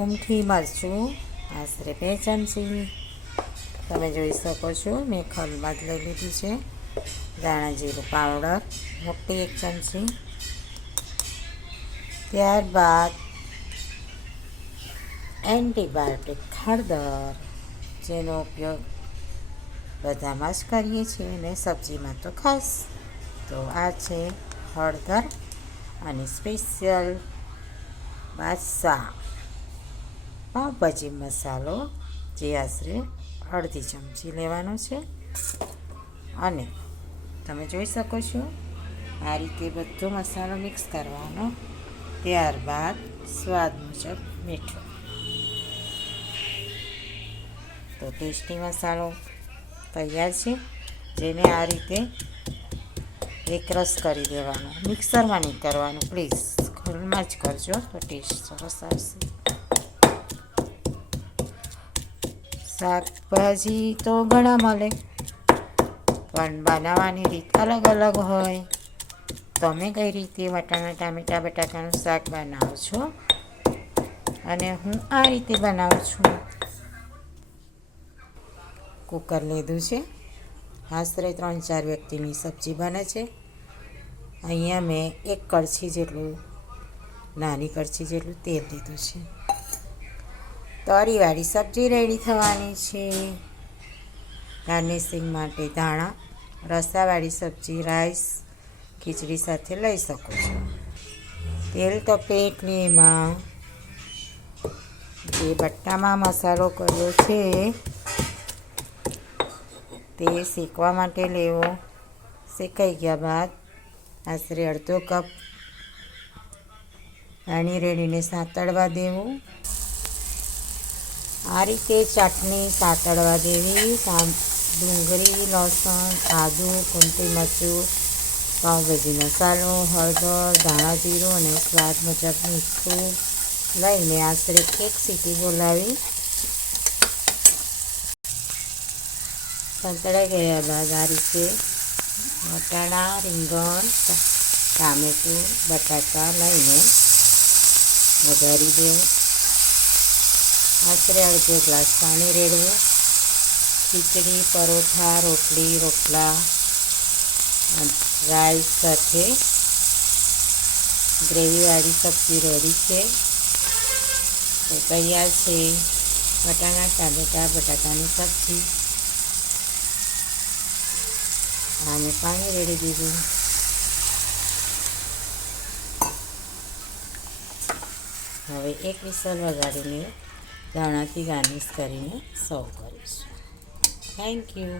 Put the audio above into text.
ઊમઠી મરચું આશરે 2 ચમચી તમે જોઈ શકો છો। મેં ખલબાદ લઈ લીધી છે। ધાણા જીરું પાવડર મોટી 1 ચમચી। ત્યારબાદ એન્ટીબાયોટિક હળદર, જેનો ઉપયોગ બધામાં જ કરીએ છીએ અને સબ્જીમાં તો ખાસ। તો આ છે હળદર અને સ્પેશિયલ બાદશાહ પાઉંભાજી મસાલો, જે આશરે અડધી ચમચી લેવાનો છે। અને તમે જોઈ શકો છો આ રીતે બધો મસાલો મિક્સ કરવાનો। ત્યારબાદ સ્વાદ મુજબ મીઠું। તો ટેસ્ટી મસાલો તૈયાર છે, જેને આ રીતે એકરસ કરી દેવાનો, મિક્સરમાં નહીં કરવાનું પ્લીઝ, ખલમાં જ કરજો તો ટેસ્ટ સરસ આવશે। શાકભાજી તો ઘણા મળે, પણ બનાવવાની રીત અલગ અલગ હોય। તમે કઈ રીતે વટાણા ટામેટાં બટાકાનું શાક બનાવો છો અને હું આ રીતે બનાવું છું। કુકર લીધું છે, આશરે 3-4 વ્યક્તિની સબ્જી બને છે। અહીંયા મેં 1 કળછી જેટલું, નાની કળછી જેટલું તેલ લીધું છે। તરીવાળી સબ્જી રેડી થવાની છે। ગાર્નિશિંગ માટે ધાણા, રસાવાળી સબ્જી રાઈસ ખીચડી સાથે લઈ શકો છો। તેલ તપે એટલે એમાં જે બટ્ટામાં મસાલો કર્યો છે તે શેકવા માટે લેવો। શેકાઈ ગયા બાદ આશરે અડધો કપ પાણી રેડીને સાતળવા દેવું। આ રીતે ચટણી સાતળવા દેવી। ડુંગળી, લસણ, આદું, કુંટી મરચું, પાઉંભાજી મસાલો, હળદર, ધાણા જીરું અને સ્વાદ મુજબ મીઠું લઈને આશરે 1 સીટી બોલાવી સંતળાઈ ગયા બાદ આ રીતે વટાણા, રીંગણ, ટામેટું, બટાકા લઈને વઘારી દેવું। આશરે અડધો ગ્લાસ પાણી રેડવું। ખીચડી, પરોઠા, રોટલી, રોટલા, રાઈસ સાથે ગ્રેવીવાળી સબ્જી રેડી છે। તો તૈયાર છે વટાણા ટામેટાં બટાકાની સબ્જી। આને પાણી રેડી દીધું। હવે 1 વિસલ વગાડીને ધાણાથી ગાર્નિશ કરીને સર્વ કરીશું। Thank you.